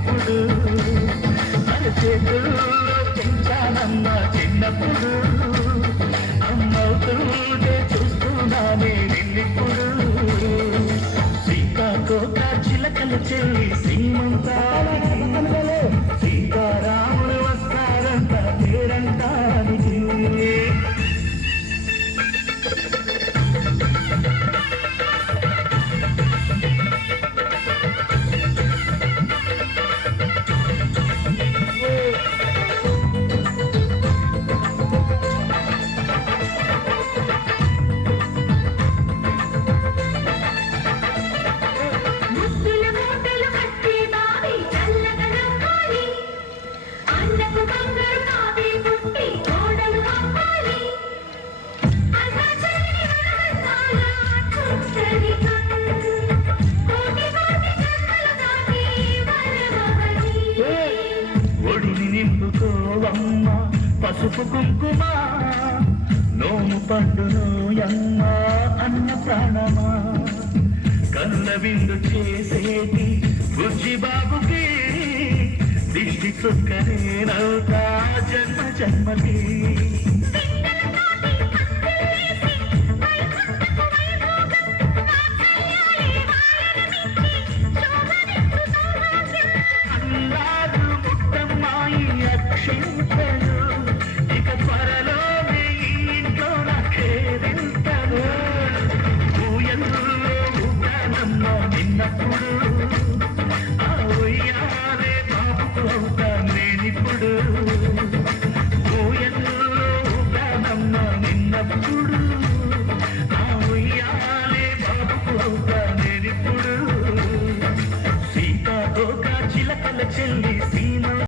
ఇప్పుడు మన చేతుల్లో పెంచానమ్మ చిన్నప్పుడు అమ్మవుతుంటే చూస్తున్నానే నిన్నిప్పుడు సీతాకోక చిలకల చెల్లి సీమంతానికి సీతారాముడు వస్తారంట పేరంటానికి నింపుకోవమ్మ పసుపు కుంకుమ నోము పండును యమ్మ అన్న ప్రాణమా కన్న విందు చేసేటి బుజ్జి బాబుకి దిష్టి చుక్కనేనవుతా జన్మ జన్మకి ఇక త్వరలోనే ఇంట్లో నాకేదింతను ఊయల్లో ఊగానమ్మ నిన్నప్పుడు ఆ ఉయ్యాలే బాబుకు అవుతా నేనిప్పుడు ఊయల్లో ఊగానమ్మ నిన్నప్పుడు